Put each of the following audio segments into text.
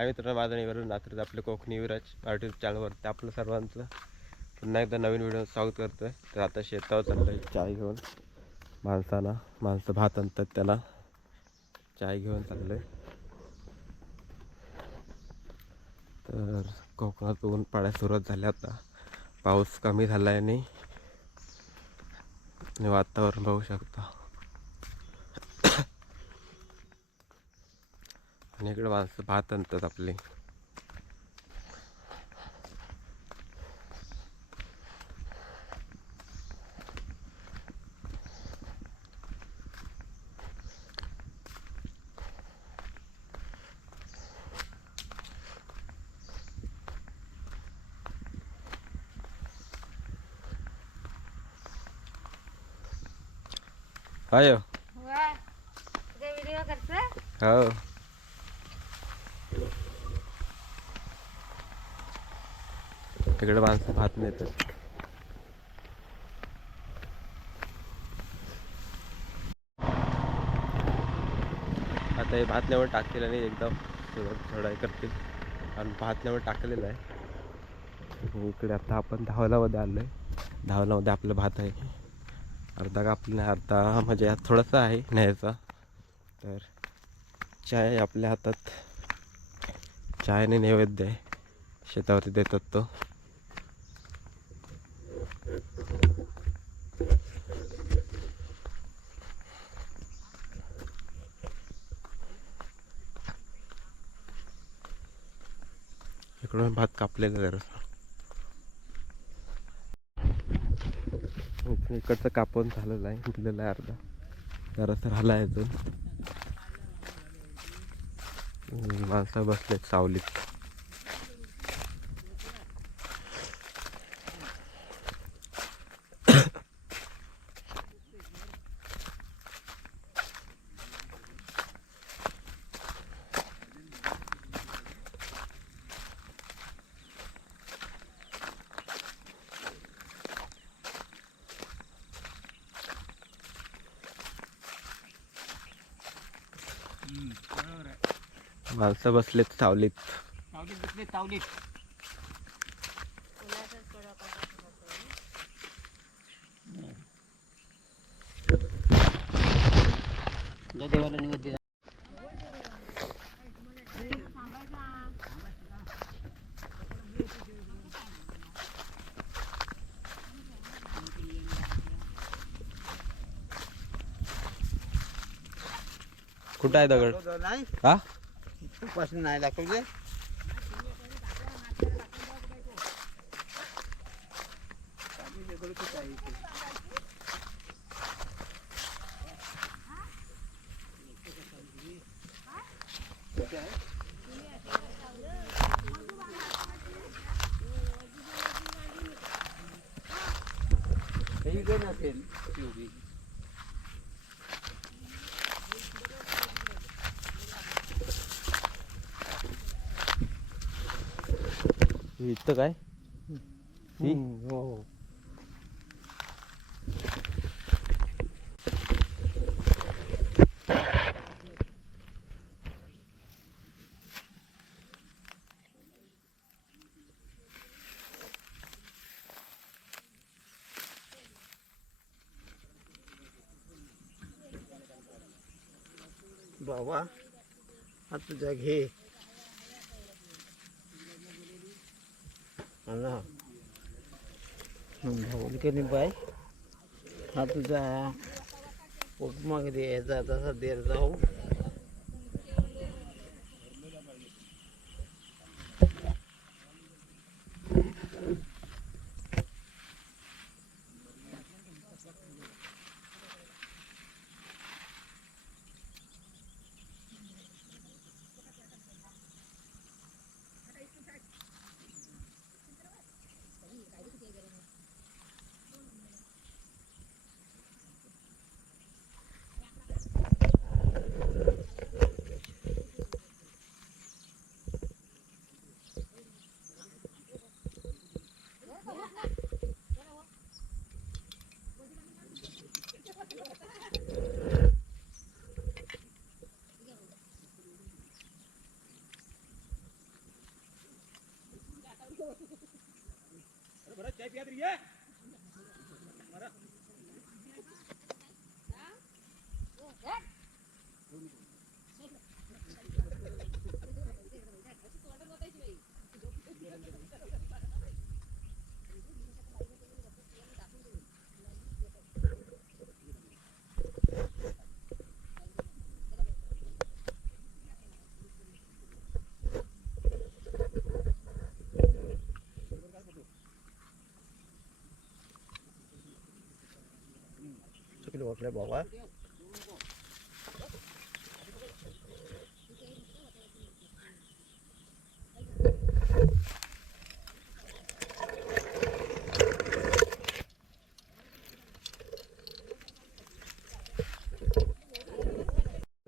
हाय मित्रांनो माझं नात्र आपलं कोकणी विराज यूट्यूब चॅनलवरती आपलं सर्वांचं पुन्हा एकदा नवीन व्हिडिओ स्वागत करतो आहे तर आता शेतावर चाललं आहे चाय घेऊन माणसांना माणसं भात आणतात त्याला. चाय घेऊन चाललं आहे तर कोकणात ऊन पाड्या सुरुवात झाल्या आता. पाऊस कमी झाला आहे आणि आणि वातावरण बघू शकता. आणि इकडे माणसं भात आणतात आपले. हाय हो. तिकडे माणसं भात नेतात आता हे भात टाकतील आणि एकदम सुरुवात चढाई करतील. आणि भात टाकलेलं आहे. इकडे आता आपण धावलामध्ये आलो आहे धावलामध्ये आपलं भात आहे. अर्धा कापला अर्धा म्हणजे यात थोडासा आहे न्यायचा. तर चाय आपल्या हातात. चायने नैवेद्य आहे. शेतावरती देतात तो. इकडून भात कापलेला जरा. इकडचं कापून झालेलं आहे उठलेलं आहे अर्धा. जरासं राहिला आहे अजून. माणसं बसलेत सावलीत. माणसं बसलेत सावलीत. तावडीत बसले देवाला निवेद्य कुठं आहे दगड? नाही. हा? पासून नाही दाखवले. नसेल शिवबी हे इथं काय? ही? हो. बाबा आता जग हे ना? भाऊल बाय हा तुझा उपमाग यायचा तसा देर जाऊ અરે બરા ચાય પિયા રહી મારા चुकली वाटलं बाबा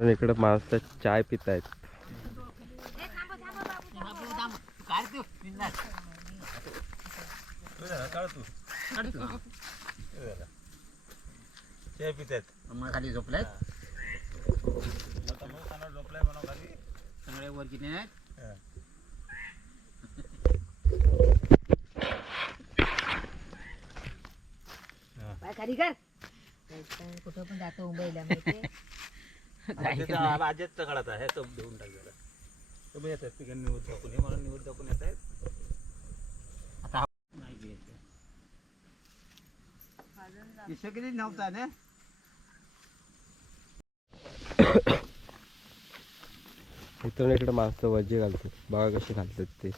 आणि इकडे माणसं चाय पित आहेत. तू. पितात. मग खाली झोपलाय आता झोपलाय म्हणा खाली सगळे वर किती आहेत? पाय खाली कर. कुठं पण जातो मुंबईला आजेच काळात आहे तो देऊन टाकलेला तुम्ही येत आहेत तिकडे निवड दाखवून हे मला निवड दाखवून येत आहेत. किस्सा किती नव्हता ना? इथून इकडे माणसं वजे घालतात बघा कशी घालतात ते.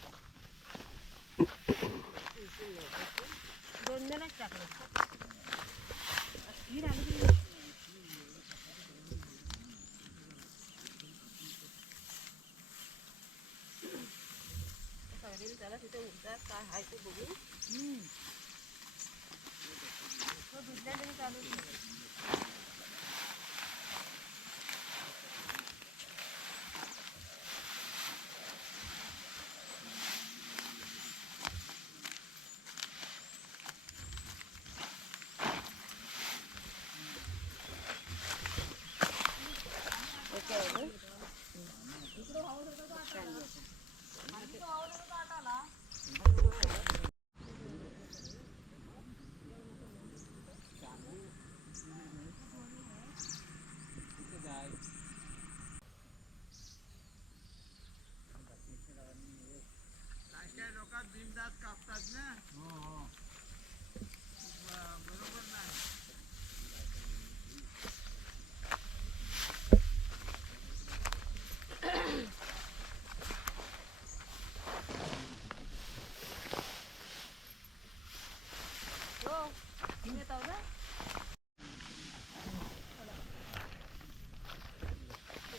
दोन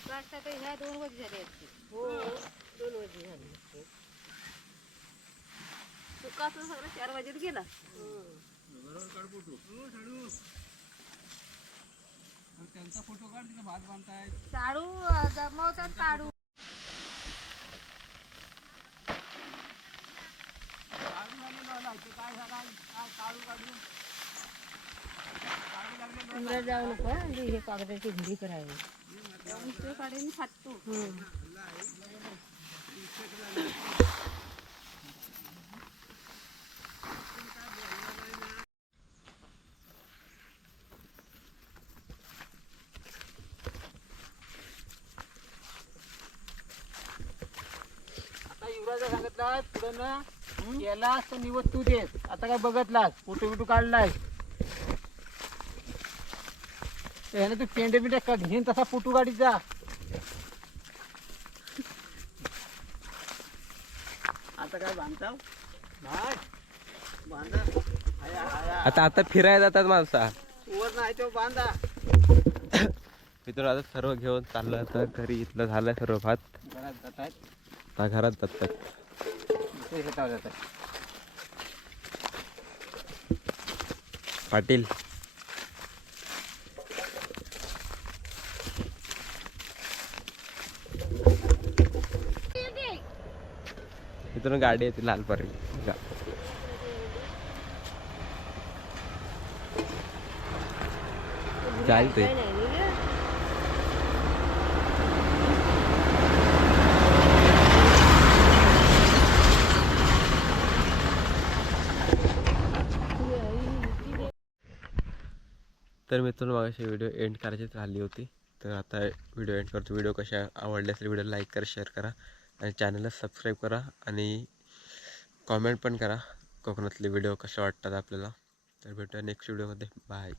जणच टाकलं ह्या दोन वजी झाले हो दोन वजी झाली. सगळं चार वाजेत गेला. त्यांचा फोटो काढ तिथे भात जमवतात इंग्रज जाऊ नको हं, कागदाची घडी करावी. काढून खातो आता युवराजा सांगितलं पुढं ना केलास तर निवड तू देस आता काय बघतलास? फोटो बिटो काढलाय. ह्याने तू पेंडे बिंडे का घेईन तसा फोटो जा आता काय बांधता बांधा. आता आता फिरायला जातात माणसा. वर नाही तो बांधा. इथून आता सर्व घेऊन चाललं तर घरी इथलं झालं सर्व भात. घरात जातात आता घरात जातात. पाटील. इथून गाडी येते लालपारी. चालते तर मित्रांनो मागाशी व्हिडिओ एंड करायचीच राहिली होती. तर आता व्हिडिओ एंड करतो. व्हिडिओ कशा आवडले असेल व्हिडिओ लाईक करा शेअर करा आणि चॅनलला सबस्क्राईब करा आणि कॉमेंट पण करा. कोकणातले व्हिडिओ कसे वाटतात आपल्याला. तर भेटूया नेक्स्ट व्हिडिओमध्ये बाय